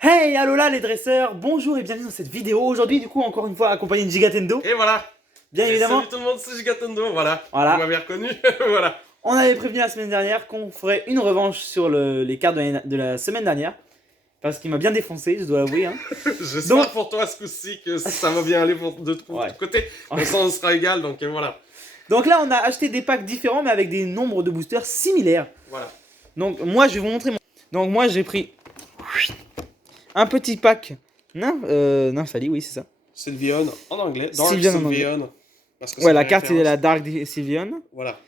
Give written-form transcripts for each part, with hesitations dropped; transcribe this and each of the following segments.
Hey, Alola les dresseurs, bonjour et bienvenue dans cette vidéo. Aujourd'hui, du coup, encore une fois, accompagné de Gigatendo. Et voilà. Bien évidemment. Salut tout le monde, c'est Gigatendo, voilà. Voilà. Vous m'avez reconnu, voilà. On avait prévenu la semaine dernière qu'on ferait une revanche sur les cartes de la semaine dernière. Parce qu'il m'a bien défoncé, je dois l'avouer. Hein. J'espère Donc- pour toi ce coup-ci que ça va bien aller de ton Ouais. côté. Comme ça, on sera égal, donc voilà. Donc là, on a acheté des packs différents, mais avec des nombres de boosters similaires. Voilà. Donc moi, je vais vous montrer mon... Donc moi, j'ai pris un petit pack Nymphali, oui, c'est ça. Sylveon en anglais. Dark Sylveon en anglais. Sylveon. Parce que Ouais, c'est la la carte, c'est référence. la Dark Sylveon. Voilà.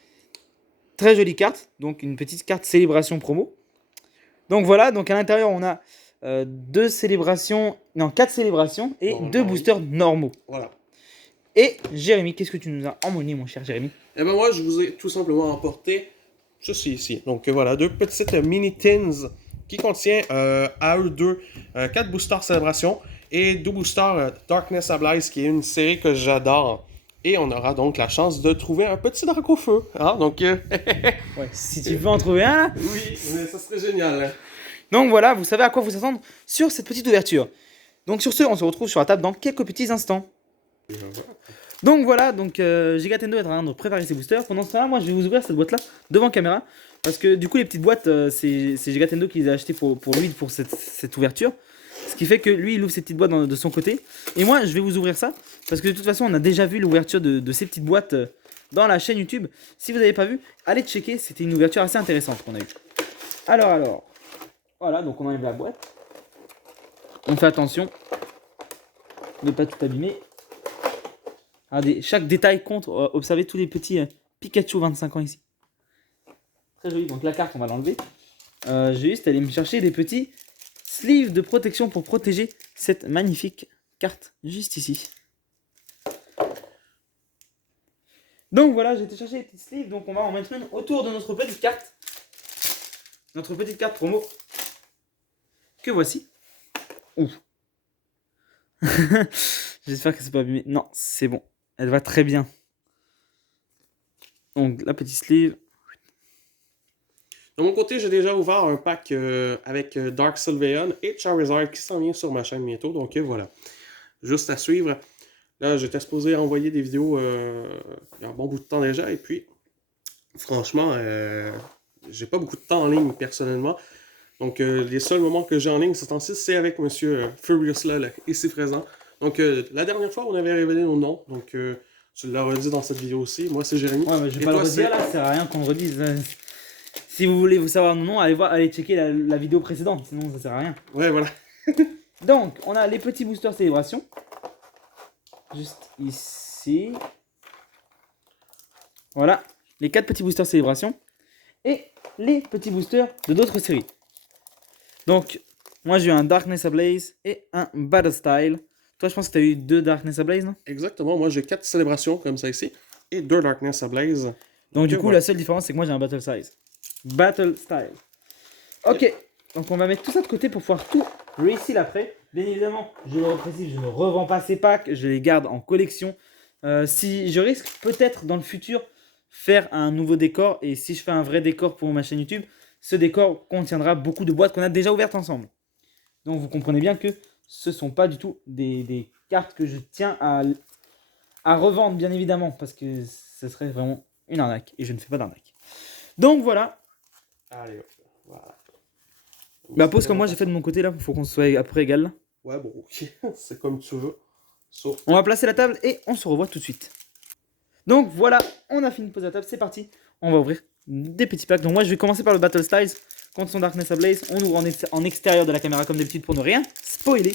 Très jolie carte, donc une petite carte célébration promo. Donc voilà, donc à l'intérieur on a 4 célébrations et Normalement, 2 oui. boosters normaux. Voilà. Et Jérémy, qu'est-ce que tu nous as emmené mon cher Jérémy? Et ben moi, je vous ai tout simplement emporté ceci ici. Donc voilà, deux petites mini tins qui contient à eux deux 4 boosters célébration et 2 boosters Darkness Ablaze, qui est une série que j'adore. Et on aura donc la chance de trouver un petit drac au feu. Hein? Donc, Ouais, si tu veux en trouver un là. oui, mais ça serait génial. Hein? Donc voilà, vous savez à quoi vous attendre sur cette petite ouverture. Donc sur ce, on se retrouve sur la table dans quelques petits instants. Donc voilà, donc Gigatendo est en train de préparer ses boosters. Pendant ce temps-là, moi je vais vous ouvrir cette boîte là devant caméra. Parce que du coup, les petites boîtes, c'est Gigatendo qui les a achetées pour lui, pour cette ouverture. Ce qui fait que lui, il ouvre ses petites boîtes de son côté. Et moi, je vais vous ouvrir ça. Parce que de toute façon, on a déjà vu l'ouverture de ces petites boîtes dans la chaîne YouTube. Si vous n'avez pas vu, allez checker. C'était une ouverture assez intéressante qu'on a eue. Alors. Voilà, donc on enlève la boîte. On fait attention de ne pas tout abîmer. Regardez, chaque détail compte. Observez tous les petits Pikachu 25 ans ici. Très joli. Donc la carte, on va l'enlever. J'ai juste aller me chercher des petits sleeves de protection pour protéger cette magnifique carte juste ici. Donc voilà, j'ai été chercher les petits sleeves. Donc on va en mettre une autour de notre petite carte. Notre petite carte promo. Que voici. Ouh. J'espère que c'est pas abîmé. Non, c'est bon. Elle va très bien. Donc la petite sleeve. De mon côté, j'ai déjà ouvert un pack avec Dark Sylveon et Charizard qui s'en vient sur ma chaîne bientôt. Donc voilà. Juste à suivre. Là, j'étais supposé envoyer des vidéos il y a un bon bout de temps déjà. Et puis, franchement, j'ai pas beaucoup de temps en ligne personnellement. Donc, les seuls moments que j'ai en ligne ce temps-ci, c'est avec Monsieur Furious là, ici présent. Donc, la dernière fois, on avait révélé nos noms. Donc, je l'ai redit dans cette vidéo aussi. Moi, c'est Jérémy. Ouais, mais je vais Et pas le toi, redire là, ça sert à rien qu'on le redise. Si vous voulez vous savoir nos noms, allez checker la vidéo précédente, sinon ça sert à rien. Ouais, voilà. Donc, on a les petits boosters célébration. Juste ici. Voilà, les 4 petits boosters célébration. Et les petits boosters de d'autres séries. Donc, moi j'ai eu un Darkness Ablaze et un Battle Style. Toi, je pense que tu as eu 2 Darkness Ablaze, non? Exactement. Moi, j'ai 4 célébrations comme ça ici. Et 2 Darkness Ablaze. Donc, du coup, voilà. la seule différence, c'est que moi j'ai un Battle Size. Battle Style. Ok, donc on va mettre tout ça de côté pour pouvoir tout réussir après. Bien évidemment, je le reprécise, je ne revends pas ces packs, je les garde en collection. Si je risque peut-être dans le futur faire un nouveau décor, et si je fais un vrai décor pour ma chaîne YouTube, ce décor contiendra beaucoup de boîtes qu'on a déjà ouvertes ensemble. Donc vous comprenez bien que ce ne sont pas du tout des cartes que je tiens à revendre, bien évidemment, parce que ce serait vraiment une arnaque, et je ne fais pas d'arnaque. Donc voilà. Allez, hop, voilà. Bah pose comme moi j'ai fait de mon côté là, faut qu'on soit à peu près égal là. Ouais, bon, ok. C'est comme tu veux. So. On va placer la table et on se revoit tout de suite. Donc voilà, on a fini de poser la table, c'est parti. On va ouvrir des petits packs. Donc moi je vais commencer par le Battle Styles contre son Darkness Ablaze. On ouvre en extérieur de la caméra comme d'habitude pour ne rien spoiler.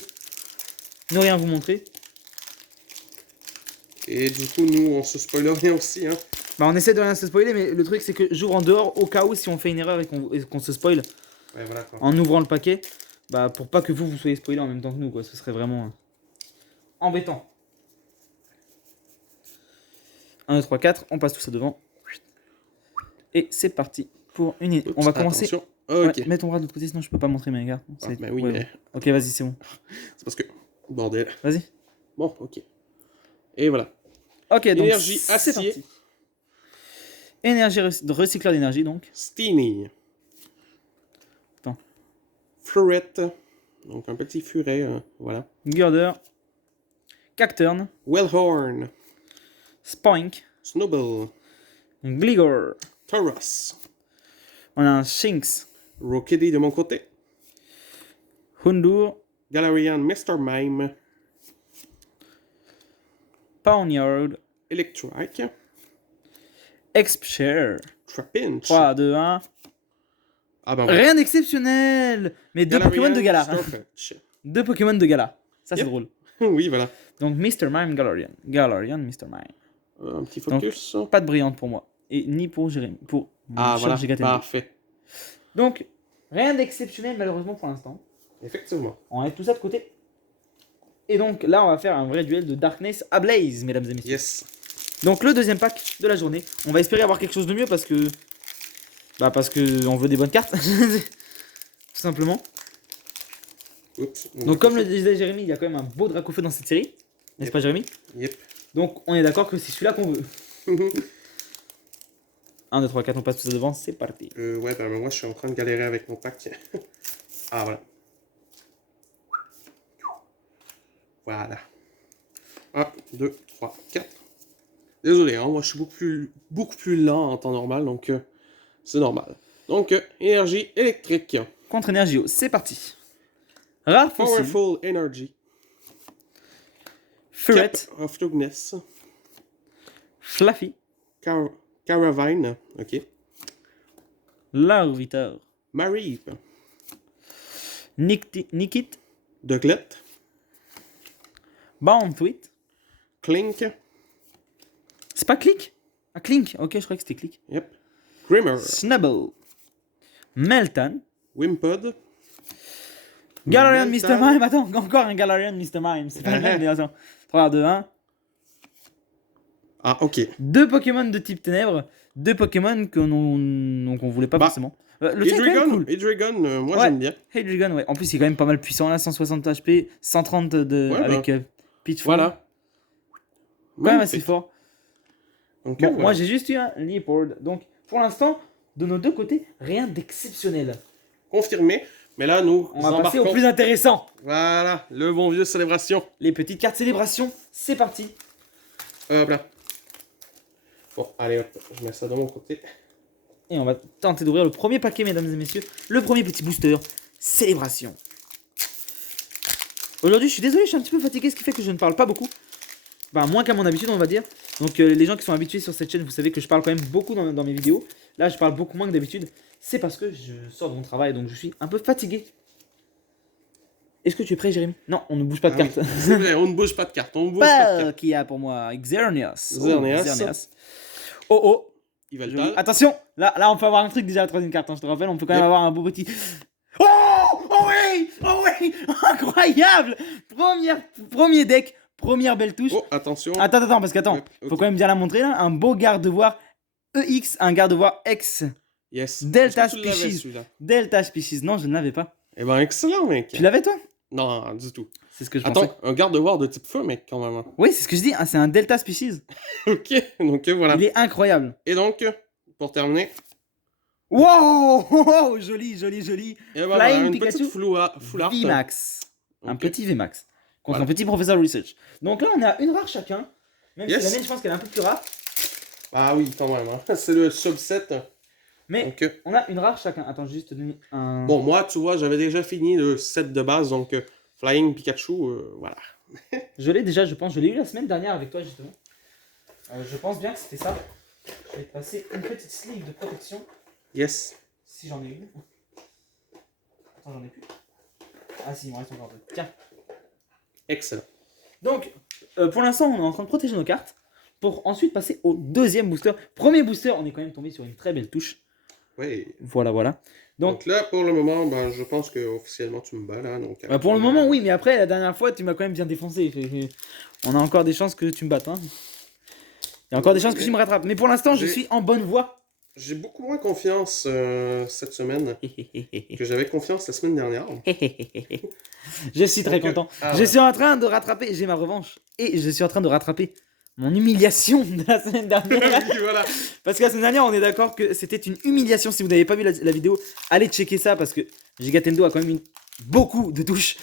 Ne rien vous montrer. Et du coup, nous, on se spoil rien aussi, hein. Bah on essaie de rien se spoiler, mais le truc c'est que j'ouvre en dehors au cas où si on fait une erreur et qu'on se spoil Ouais, voilà, quoi. en ouvrant le paquet. Bah pour pas que vous soyez spoilé en même temps que nous quoi, ce serait vraiment embêtant. 1, 2, 3, 4, on passe tout ça devant. Et c'est parti pour une... Oups, on va commencer... attention. Ok. Ouais, mets ton bras de l'autre côté, sinon je peux pas montrer mes cartes. Ah, ben oui, ouais, mais... ouais. Ok, vas-y, c'est bon. C'est parce que... Bordel. Vas-y. Bon, ok. Et voilà. Ok, donc Énergie c'est acier. parti. Énergie, recycleur d'énergie, donc. Steenie. Attends. Fleurette. Donc un petit furet, voilà. Girder. Cacturne. Wellhorn. Spoink. Snowball. Gligor. Tauros. On a un Shinx. Rockedy de mon côté. Hundur. Galarian Mr. Mime. Pawniard. Electrike. Expshare. Trapinch. 3, 2, 1. Ah ben ouais. Rien d'exceptionnel. Mais deux Pokémon de Galar. Starfish. Deux Pokémon de Galar. Ça, c'est Yep. drôle. Oui, voilà. Donc, Mr. Mime, Galarian. Galarian, Mr. Mime. Un petit focus. Pas de brillante pour moi. Et ni pour Jérémy. Pour Ah voilà, Gigatendo. parfait. Donc, rien d'exceptionnel malheureusement pour l'instant. Effectivement. On va mettre tout ça de côté. Et donc là, on va faire un vrai duel de Darkness à Blaze, mesdames et messieurs. Yes. Donc le deuxième pack de la journée. On va espérer avoir quelque chose de mieux parce que... Bah parce que on veut des bonnes cartes. Tout simplement. Oups. Donc comme le disait Jérémy, il y a quand même un beau Dracofeu dans cette série. N'est-ce pas Jérémy? Yep. Donc on est d'accord que c'est celui-là qu'on veut. 1, 2, 3, 4, on passe tout ça devant, c'est parti. Ouais, ben moi je suis en train de galérer avec mon pack. Ah voilà. Voilà. 1, 2, 3, 4. Désolé, hein, moi je suis beaucoup plus lent en temps normal, donc c'est normal. Donc, énergie électrique. Contre Energio, c'est parti. Rare fossile. Powerful Energy. Ferret. Cap of Toughness. Fluffy. Caravine. Ok. Larvitar. Mareep. Nikit. Ducklet. Boundthwit. Clink. C'est pas Click? Ah, Clink. Ok, je croyais que c'était Click. Yep. Grimmer. Snubble. Meltan. Wimpod. Galarian Meltan. Mr. Mime. Attends, encore un Galarian Mr. Mime. C'est pas le même, mais attends. 3, 2, 1. Ah, ok. Deux Pokémon de type ténèbres. Deux Pokémon qu'on voulait pas forcément. Le tien est quand même cool. Hydreigon, moi Ouais. j'aime bien. Hydreigon, ouais. En plus, il est quand même pas mal puissant là. 160 HP, 130 de... Ouais, avec Pitch. Voilà. Quand même Magnifique. assez fort. Donc, Bon, voilà. moi j'ai juste eu un Leopard. Donc, pour l'instant, de nos deux côtés, rien d'exceptionnel. Confirmé. Mais là, nous On va passer embarquons. au plus intéressant. Voilà, le bon vieux célébration. Les petites cartes célébration, c'est parti. Hop là. Bon, allez, hop, je mets ça de mon côté. Et on va tenter d'ouvrir le premier paquet, mesdames et messieurs. Le premier petit booster, célébration. Aujourd'hui, je suis désolé, je suis un petit peu fatigué, ce qui fait que je ne parle pas beaucoup. Bah, moins qu'à mon habitude, on va dire. Donc, les gens qui sont habitués sur cette chaîne, vous savez que je parle quand même beaucoup dans mes vidéos. Là, je parle beaucoup moins que d'habitude. C'est parce que je sors de mon travail, donc je suis un peu fatigué. Est-ce que tu es prêt, Jérémy? Non, on ne bouge pas de Ah carte. oui, c'est vrai, on ne bouge pas de carte. On ne bouge pas de Pas carte. qui a pour moi Xerneas. Xerneas. Oh oh. Yveltal. Joli. Attention, là on peut avoir un truc déjà à la troisième carte, hein, je te rappelle, on peut quand même Yep. avoir un beau petit... Oh oui, incroyable. Premier deck, première belle touche. Oh, attention. Attends, parce qu'attends, Ouais, ok. faut quand même bien la montrer là, un beau garde-voir EX, un garde-voir X, Yes. Delta Est-ce que tu l'avais, Species. celui-là? Delta Species, non je ne l'avais pas. Eh ben, excellent, mec. Tu l'avais toi? Non, du tout. C'est ce que je pensais. Attends, un garde-voir de type feu, mec, quand même. Oui, c'est ce que je dis, hein, c'est un Delta Species. Ok, donc voilà. Il est incroyable. Et donc, pour terminer, Wow, joli. et ben voilà, Flying une Pikachu. petite full art. VMAX. Un Ok. petit VMAX. Contre Voilà. un petit professeur research. Donc là, on est à une rare chacun. Même Yes. si la mienne, je pense qu'elle est un peu plus rare. Ah oui, quand même. Hein. C'est le subset. Mais Donc, on a une rare chacun. Attends, je vais juste te donner un. bon, moi, tu vois, j'avais déjà fini le set de base, donc Flying Pikachu, voilà. Je l'ai déjà, je pense. Je l'ai eu la semaine dernière avec toi, justement. Je pense bien que c'était ça. Je vais te passer une petite sleeve de protection. Yes. Si j'en ai une. Attends, j'en ai plus. Ah, si, il m'en reste encore deux. Tiens. Excellent. Donc, pour l'instant, on est en train de protéger nos cartes. Pour ensuite passer au deuxième booster. Premier booster, on est quand même tombé sur une très belle touche. Oui. Voilà. Donc, Donc là, pour le moment, ben, je pense que officiellement tu me bats là. Donc, pour le moment, oui, mais après, la dernière fois, tu m'as quand même bien défoncé. On a encore des chances que tu me battes. Hein. Il y a encore des chances que tu me rattrapes. Mais pour l'instant, je suis en bonne voie. J'ai beaucoup moins confiance cette semaine que j'avais confiance la semaine dernière. Je suis très Donc, content. ah Je ouais. suis en train de rattraper, j'ai ma revanche. Et je suis en train de rattraper mon humiliation de la semaine dernière. Oui, voilà. Parce que la semaine dernière, on est d'accord que c'était une humiliation. Si vous n'avez pas vu la vidéo, allez checker ça parce que Gigatendo a quand même beaucoup de touches.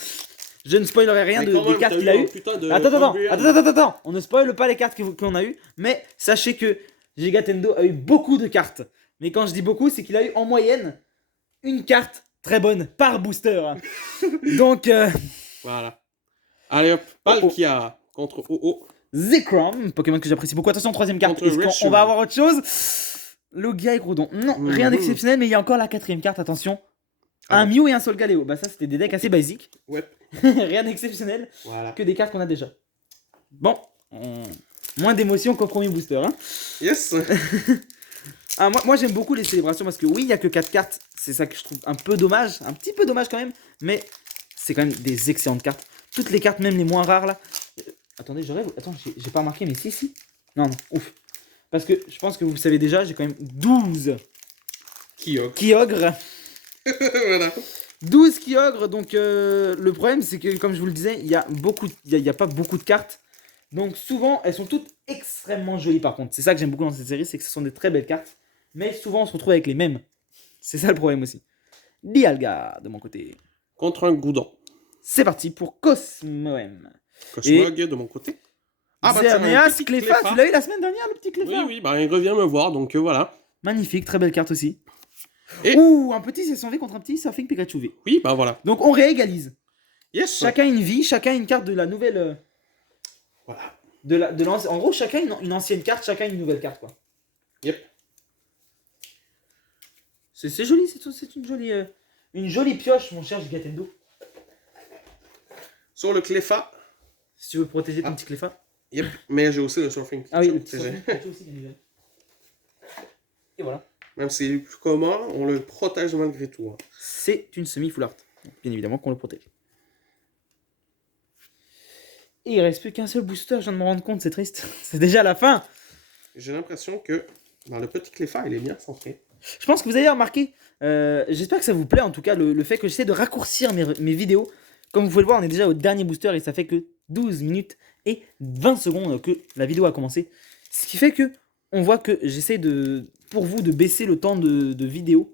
Je ne spoilerai rien Mais des quand même, cartes t'as qu'il eu a un eues. putain de Attends. On ne spoile pas les cartes qu'on a eues. Mais sachez que Gigatendo a eu beaucoup de cartes. Mais quand je dis beaucoup, c'est qu'il a eu en moyenne une carte très bonne par booster. Donc, Voilà. Allez hop, Palkia contre OO. Zekrom, Pokémon que j'apprécie beaucoup. Attention, troisième carte. Contre Est-ce qu'on Reshiram. va avoir autre chose? Logia et Groudon. Non, rien Mhm. d'exceptionnel, mais il y a encore la quatrième carte. Attention. Ah Un bon. Mew et un Solgaleo. Bah, ça, c'était des decks assez basiques. Ouais. Rien d'exceptionnel. Voilà. Que des cartes qu'on a déjà. Bon, moins d'émotion qu'au premier booster. Hein. Yes. Ah, moi j'aime beaucoup les célébrations parce que oui, il n'y a que 4 cartes. C'est ça que je trouve un peu dommage. Un petit peu dommage quand même. Mais c'est quand même des excellentes cartes. Toutes les cartes, même les moins rares là. Attendez, je rêve. Attends, j'ai pas remarqué, mais si. Non, ouf. Parce que je pense que vous le savez déjà, j'ai quand même 12 Kyogre. Voilà. 12 Kyogre, donc le problème c'est que comme je vous le disais, il y a pas beaucoup de cartes. Donc souvent elles sont toutes extrêmement jolies par contre. C'est ça que j'aime beaucoup dans cette série, c'est que ce sont des très belles cartes. Mais souvent on se retrouve avec les mêmes. C'est ça le problème aussi. Dialga de mon côté. Contre un Groudon. C'est parti pour Cosmoem. Cosmog de mon côté. Ah bah Xerneas, Cleffa, tu l'as eu la semaine dernière le petit Cleffa? Oui, bah il revient me voir, donc voilà. Magnifique, très belle carte aussi. Et... Ouh, un petit CSV contre un petit Surfing Pikachu V. Oui, bah voilà. Donc on réégalise. Yes. Chacun une vie, chacun une carte de la nouvelle... Voilà. En gros, chacun une ancienne carte, chacun une nouvelle carte, quoi. Yep. C'est joli, c'est une jolie pioche, mon cher Gigatendo. Sur le Cleffa. Si tu veux protéger ton petit Cleffa. Yep. Mais j'ai aussi le Surfing. Ah oui, le petit Surfing Pikachu aussi, bien évidemment. Et voilà. Même s'il est plus commun, on le protège malgré tout. Hein. C'est une semi-full art. Bien évidemment qu'on le protège. Et il reste plus qu'un seul booster, je viens de me rendre compte, c'est triste. C'est déjà la fin. J'ai l'impression que dans le petit Cleffa, il est bien centré. Je pense que vous avez remarqué, j'espère que ça vous plaît en tout cas, le fait que j'essaie de raccourcir mes vidéos. Comme vous pouvez le voir, on est déjà au dernier booster et ça fait que 12 minutes et 20 secondes que la vidéo a commencé. Ce qui fait que on voit que j'essaie pour vous de baisser le temps de vidéo.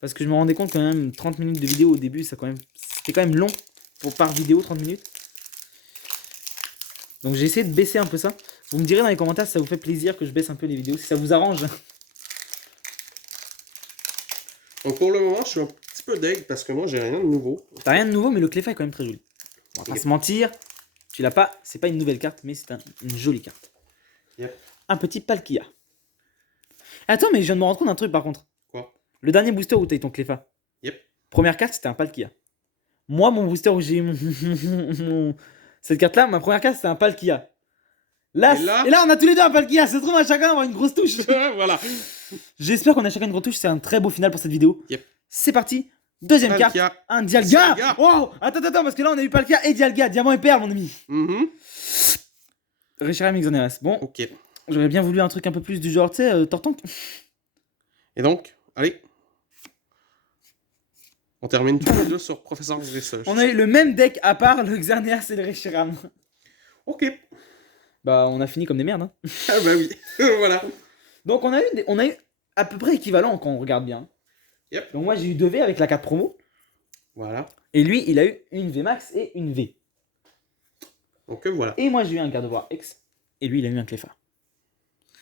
Parce que je me rendais compte quand même, 30 minutes de vidéo au début, c'était quand même long par vidéo, 30 minutes. Donc j'ai essayé de baisser un peu ça. Vous me direz dans les commentaires si ça vous fait plaisir que je baisse un peu les vidéos, si ça vous arrange. Donc pour le moment, je suis un petit peu deg parce que moi, j'ai rien de nouveau. T'as rien de nouveau, mais le Cleffa est quand même très joli. On va pas se mentir, tu l'as pas, c'est pas une nouvelle carte, mais c'est une jolie carte. Yep. Un petit Palkia. Attends, mais je viens de me rendre compte d'un truc par contre. Quoi? Le dernier booster où t'as eu ton Cleffa. Yep. Première carte, c'était un Palkia. Moi, mon booster où j'ai eu cette carte-là, ma première carte, c'était un Palkia. Et là, on a tous les deux un Palkia. Ça se trouve, à chacun avoir une grosse touche. Voilà. J'espère qu'on a chacun une grosse touche. C'est un très beau final pour cette vidéo. Yep. C'est parti. Deuxième Palkia. carte, un Dialga. Dialga. Wow. Attends, parce que là, on a eu Palkia et Dialga. Diamant et perle, mon ami. Reshiram Xerneas. Bon, Ok. j'aurais bien voulu un truc un peu plus du genre, tu sais, Tortank. Et donc, allez. On termine tous les deux sur Professeur Research. On a eu le même deck à part le Xerneas et le Reshiram. Ok. Bah, on a fini comme des merdes. Hein. Ah bah oui. Voilà. Donc, on a eu à peu près équivalent quand on regarde bien. Yep. Donc, moi, j'ai eu 2 V avec la carte promo. Voilà. Et lui, il a eu une V max et une V. Donc voilà. Et moi, j'ai eu un Gardevoir X. Et lui, il a eu un Cleffa.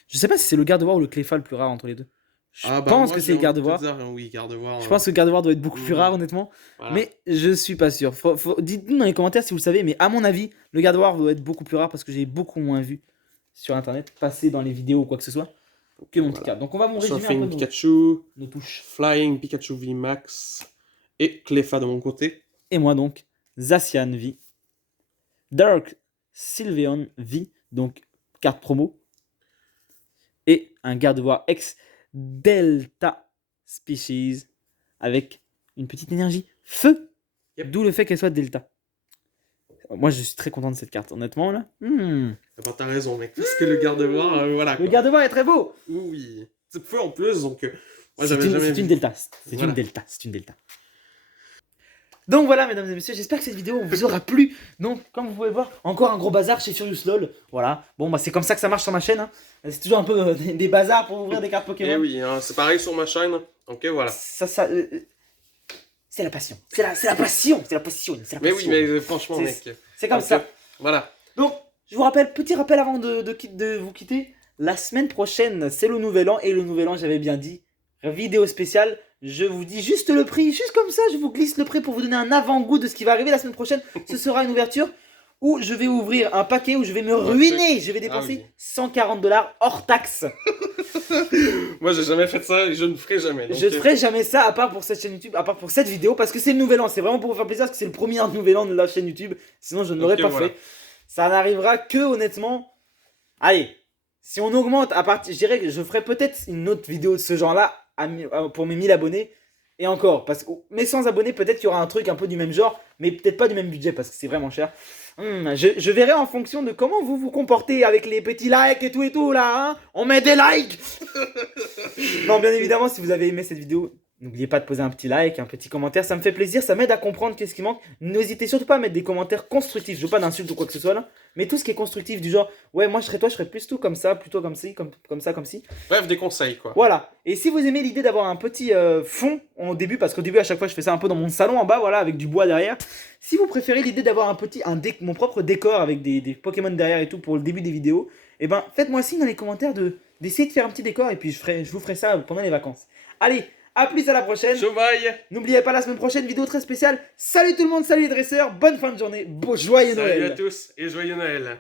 Je sais pas si c'est le Gardevoir ou le Cleffa le plus rare entre les deux. Je pense que c'est le Gardevoir. Oui, Gardevoir. Je pense que le Gardevoir doit être beaucoup plus rare, honnêtement. Voilà. Mais je suis pas sûr. Dites-nous dans les commentaires si vous le savez. Mais à mon avis, le Gardevoir doit être beaucoup plus rare parce que j'ai beaucoup moins vu sur internet passer dans les vidéos ou quoi que ce soit que mon petit carte. Donc on va vous résumer Surfing un peu Pikachu, nos touches. Flying Pikachu VMAX et Cleffa de mon côté. Et moi donc, Zacian V, Dark Sylveon V, donc carte promo. Et un Gardevoir X Delta Species avec une petite énergie feu. Yep. D'où le fait qu'elle soit Delta. Moi je suis très content de cette carte, honnêtement là. Bah, t'as raison, mec. Parce que le Gardevoir, voilà. Le Quoi. Gardevoir est très beau. Oui. C'est feu en plus, donc. Moi, C'est une Delta. C'est Voilà. une Delta. Donc voilà, mesdames et messieurs, j'espère que cette vidéo vous aura plu. Donc, comme vous pouvez voir, encore un gros bazar chez Furious LOL. Voilà. Bon, bah c'est comme ça que ça marche sur ma chaîne. Hein. C'est toujours un peu des bazars pour ouvrir des cartes Pokémon. Eh oui, hein, c'est pareil sur ma chaîne. Donc voilà. C'est c'est la passion. C'est la passion. C'est la passion. C'est la Mais passion. oui, mais franchement, mec. C'est comme Donc, ça. Voilà. Donc, je vous rappelle, petit rappel avant de vous quitter. La semaine prochaine, c'est le nouvel an. Et le nouvel an, j'avais bien dit, vidéo spéciale. Je vous dis juste le prix, juste comme ça, je vous glisse le prix pour vous donner un avant-goût de ce qui va arriver la semaine prochaine. Ce sera une ouverture où je vais ouvrir un paquet où je vais me ruiner. Je vais dépenser 140 $ hors taxe. Moi, j'ai jamais fait ça et je ne ferai jamais. Donc, Je ne ferai jamais ça à part pour cette chaîne YouTube, à part pour cette vidéo, parce que c'est le nouvel an. C'est vraiment pour vous faire plaisir, parce que c'est le premier nouvel an de la chaîne YouTube. Sinon, je ne l'aurais pas fait. Ça n'arrivera que, honnêtement. Allez, si on augmente à partir. Je dirais que je ferai peut-être une autre vidéo de ce genre-là pour mes 1000 abonnés. Et encore, parce que mes 100 abonnés, peut-être qu'il y aura un truc un peu du même genre, mais peut-être pas du même budget parce que c'est vraiment cher. Je verrai en fonction de comment vous vous comportez avec les petits likes et tout là. Hein, on met des likes. Non, bien évidemment, si vous avez aimé cette vidéo, n'oubliez pas de poser un petit like, un petit commentaire. Ça me fait plaisir, ça m'aide à comprendre qu'est-ce qui manque. N'hésitez surtout pas à mettre des commentaires constructifs. Je veux pas d'insultes ou quoi que ce soit là. Mais tout ce qui est constructif, du genre, ouais, moi je serais toi, je serais plus tout comme ça, plutôt comme ci, comme ça, comme ci. Bref, des conseils quoi. Voilà. Et si vous aimez l'idée d'avoir un petit fond au début, parce qu'au début, à chaque fois, je fais ça un peu dans mon salon en bas, voilà, avec du bois derrière. Si vous préférez l'idée d'avoir mon propre décor avec des Pokémon derrière et tout pour le début des vidéos, eh ben, faites-moi signe dans les commentaires d'essayer de faire un petit décor et puis je vous ferai ça pendant les vacances. Allez, à plus, à la prochaine. Chauvaille. N'oubliez pas la semaine prochaine, vidéo très spéciale. Salut tout le monde, salut les dresseurs, bonne fin de journée, joyeux Noël. Salut à tous et joyeux Noël.